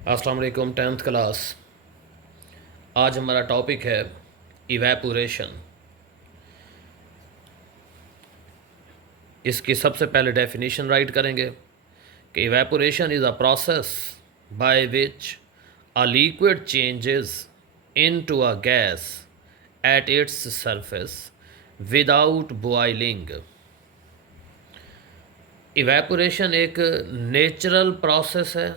अस्सलाम वालेकुम 10th class. आज हमारा टॉपिक है इवेपोरेशन। इसकी सबसे पहले डेफिनेशन राइट करेंगे कि evaporation is a process by which a liquid changes into a gas at its surface without boiling. Evaporation एक नेचुरल प्रोसेस है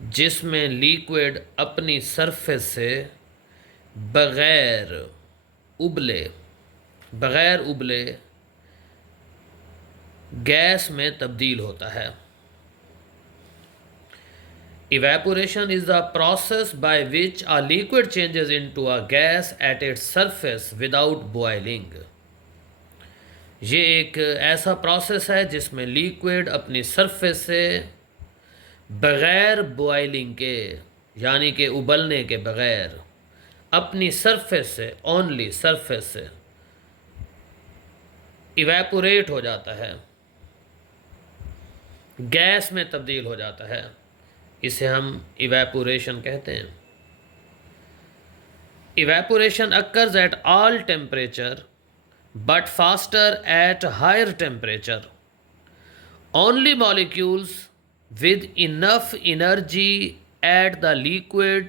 जिसमें लिक्विड अपनी सरफेस से बग़ैर उबले बग़ैर उबले गैस में तब्दील होता है। Evaporation is the process by which a liquid changes into a gas at its surface without boiling. ये एक ऐसा प्रोसेस है जिसमें लिक्विड अपनी सरफेस से बग़ैर बॉइलिंग के, यानी कि उबलने के बग़ैर, अपनी सरफेस से, ओनली सरफेस से इवेपोरेट हो जाता है, गैस में तब्दील हो जाता है। इसे हम इवेपोरेशन कहते हैं। Evaporation occurs at all temperature but faster at higher temperature. Only molecules with enough energy at the liquid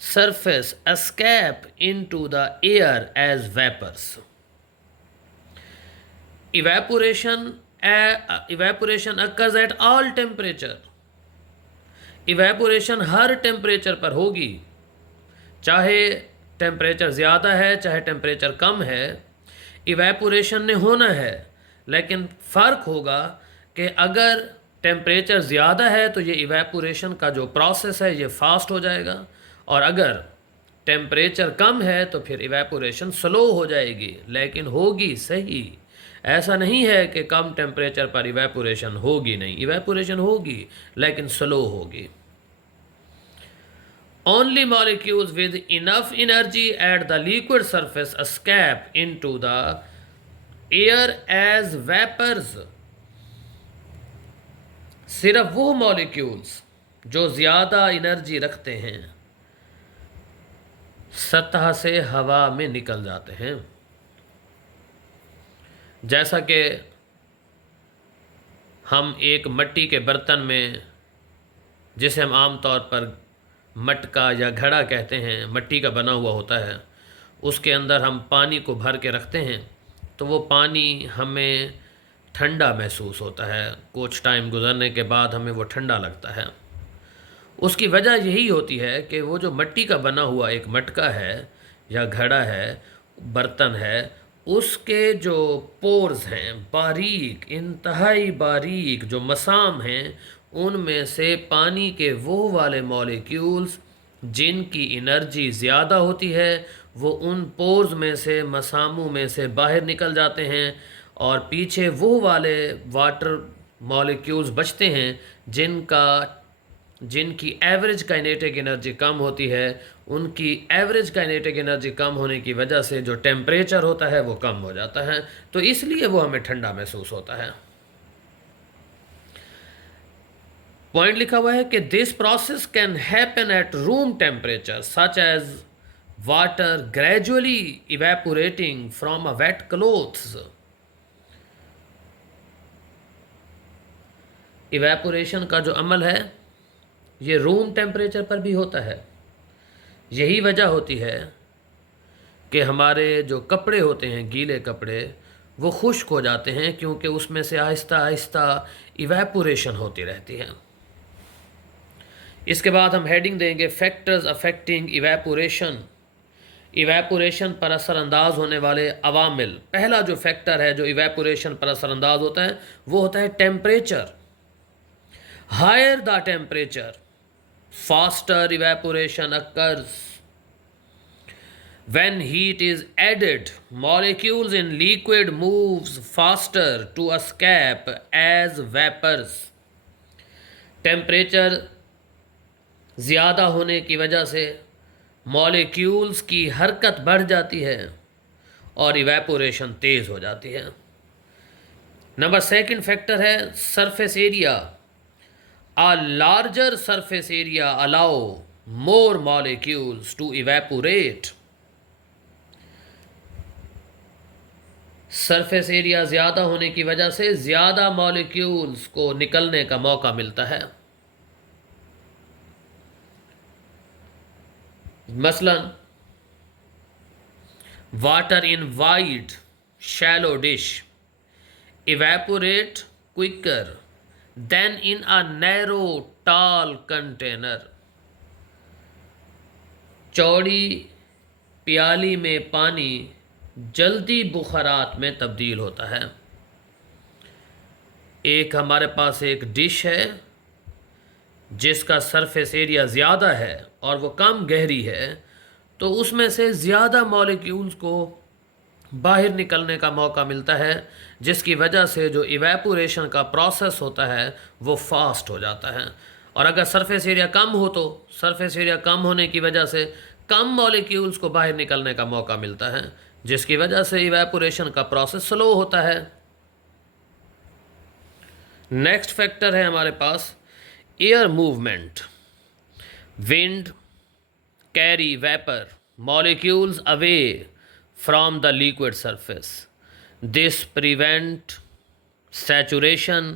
surface escape into the air as vapors. Evaporation occurs at all temperature. Evaporation her temperature पर होगी, चाहे temperature ज़्यादा है चाहे temperature कम है, evaporation ने होना है। लेकिन फ़र्क होगा कि अगर टेम्परेचर ज़्यादा है तो ये इवेपोरेशन का जो प्रोसेस है ये फास्ट हो जाएगा, और अगर टेम्परेचर कम है तो फिर इवेपोरेशन स्लो हो जाएगी, लेकिन होगी सही। ऐसा नहीं है कि कम टेम्परेचर पर इवेपोरेशन होगी नहीं, इवेपोरेशन होगी लेकिन स्लो होगी। Only molecules with enough energy at the liquid surface escape into the air as vapors. सिर्फ वो मॉलिक्यूल्स जो ज़्यादा एनर्जी रखते हैं सतह से हवा में निकल जाते हैं। जैसा कि हम एक मिट्टी के बर्तन में, जिसे हम आम तौर पर मटका या घड़ा कहते हैं, मिट्टी का बना हुआ होता है, उसके अंदर हम पानी को भर के रखते हैं तो वो पानी हमें ठंडा महसूस होता है। कुछ टाइम गुजरने के बाद हमें वो ठंडा लगता है। उसकी वजह यही होती है कि वो जो मिट्टी का बना हुआ एक मटका है या घड़ा है, बर्तन है, उसके जो पोर्स हैं, बारीक, इंतहाई बारीक जो मसाम हैं, उनमें से पानी के वो वाले मॉलिक्यूल्स जिनकी एनर्जी ज़्यादा होती है वो उन पोर्स में से, मसामों में से बाहर निकल जाते हैं, और पीछे वो वाले वाटर मॉलिक्यूल्स बचते हैं जिनकी एवरेज काइनेटिक एनर्जी कम होती है। उनकी एवरेज काइनेटिक एनर्जी कम होने की वजह से जो टेम्परेचर होता है वो कम हो जाता है, तो इसलिए वो हमें ठंडा महसूस होता है। पॉइंट लिखा हुआ है कि this process can happen at room temperature such as water gradually evaporating from a wet clothes. Evaporation का जो अमल है ये रूम टेम्परेचर पर भी होता है। यही वजह होती है कि हमारे जो कपड़े होते हैं, गीले कपड़े, वो खुश्क हो जाते हैं क्योंकि उसमें से आहिस्ता आहिस्ता इवेपोरेशन होती रहती है। इसके बाद हम हेडिंग देंगे फैक्टर्स अफेक्टिंग इवेपोरेशन। इवेपोरेशन पर असरअंदाज होने वाले अवामिल। पहला जो फैक्टर है जो इवेपोरेशन पर असरअंदाज होता है वो होता है temperature. Higher the temperature faster evaporation occurs. When heat is added, molecules in liquid moves faster to escape as vapors. Temperature ज़्यादा होने की वजह से मॉलिक्यूल्स की हरकत बढ़ जाती है और इवेपोरेशन तेज़ हो जाती है। नंबर सेकंड फैक्टर है surface area. A larger surface area allow more molecules to evaporate. Surface area ज़्यादा होने की वजह से ज़्यादा मॉलिक्यूल्स को निकलने का मौका मिलता है। मसलन water in wide shallow dish evaporate quicker than in a narrow tall container। चौड़ी प्याली में पानी जल्दी बुखारात में तब्दील होता है। एक हमारे पास एक डिश है जिसका सरफेस एरिया ज़्यादा है और वो कम गहरी है, तो उसमें से ज़्यादा मॉलिक्यूल्स को बाहर निकलने का मौका मिलता है, जिसकी वजह से जो इवेपोरेशन का प्रोसेस होता है वो फास्ट हो जाता है। और अगर सरफेस एरिया कम हो तो सरफेस एरिया कम होने की वजह से कम मॉलिक्यूल्स को बाहर निकलने का मौका मिलता है, जिसकी वजह से इवेपोरेशन का प्रोसेस स्लो होता है। नेक्स्ट फैक्टर है हमारे पास air movement. Wind carry vapour molecules away from the liquid surface. This prevent saturation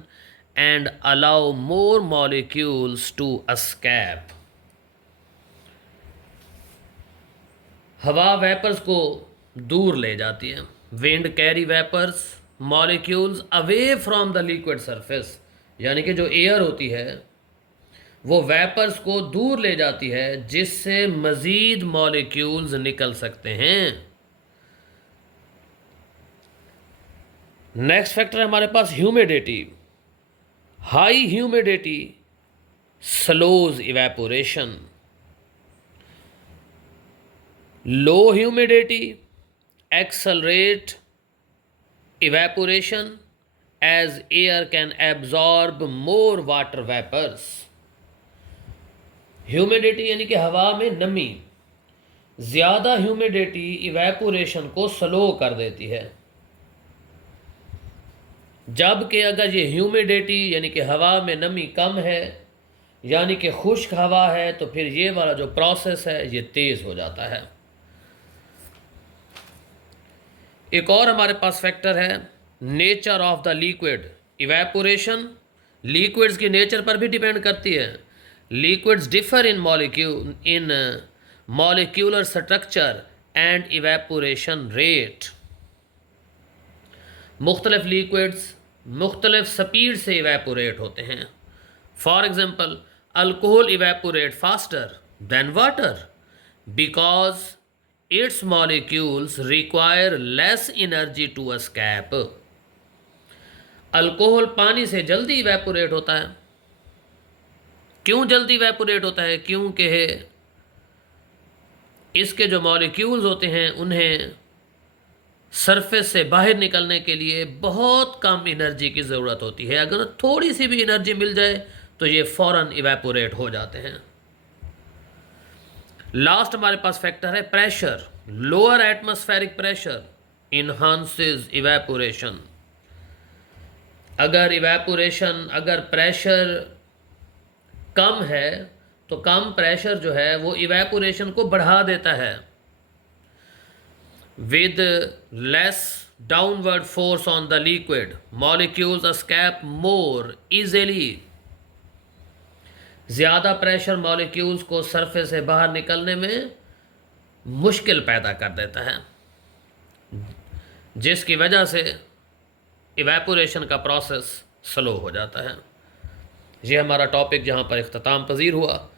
and allow more molecules to escape. हवा वेपर्स को दूर ले जाती है। Wind carry vapours molecules away from the liquid surface, यानी कि जो एयर होती है वो वेपर्स को दूर ले जाती है, जिससे मज़ीद मॉलिक्यूल्स निकल सकते हैं। नेक्स्ट फैक्टर है हमारे पास humidity. High humidity slows evaporation. Low humidity accelerate evaporation as air can absorb more water vapours. Humidity यानी कि हवा में नमी, ज़्यादा ह्यूमिडिटी इवेपोरेशन को स्लो कर देती है, जबकि अगर ये ह्यूमिडिटी यानी कि हवा में नमी कम है, यानी कि खुश्क हवा है, तो फिर ये वाला जो प्रोसेस है ये तेज़ हो जाता है। एक और हमारे पास फैक्टर है nature of the liquid. Evaporation liquids की नेचर पर भी डिपेंड करती है। Liquids differ in molecular structure and evaporation rate. मुख्तलिफ लिक्विड्स मुख्तलिफ स्पीड से इवेपोरेट होते हैं। For example alcohol evaporate faster than water because its molecules require less energy to escape. Alcohol पानी से जल्दी इवेपोरेट होता है। क्यों जल्दी इवेपोरेट होता है? क्योंकि इसके जो मॉलिक्यूल्स होते हैं उन्हें सरफेस से बाहर निकलने के लिए बहुत कम एनर्जी की ज़रूरत होती है। अगर थोड़ी सी भी एनर्जी मिल जाए तो ये फ़ौरन इवेपोरेट हो जाते हैं। लास्ट हमारे पास फैक्टर है pressure. Lower atmospheric pressure enhances evaporation. अगर प्रेशर कम है तो कम प्रेशर जो है वो इवेपोरेशन को बढ़ा देता है। With less downward force on the liquid molecules escape more easily. ज़्यादा प्रेशर मॉलिक्यूल्स को सरफेस से बाहर निकलने में मुश्किल पैदा कर देता है, जिसकी वजह से इवेपोरेशन का प्रोसेस स्लो हो जाता है। ये हमारा टॉपिक जहाँ पर इख्तिताम पजीर हुआ।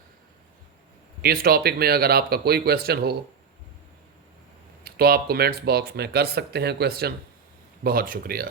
इस टॉपिक में अगर आपका कोई क्वेश्चन हो तो आप कमेंट्स बॉक्स में कर सकते हैं क्वेश्चन। बहुत शुक्रिया।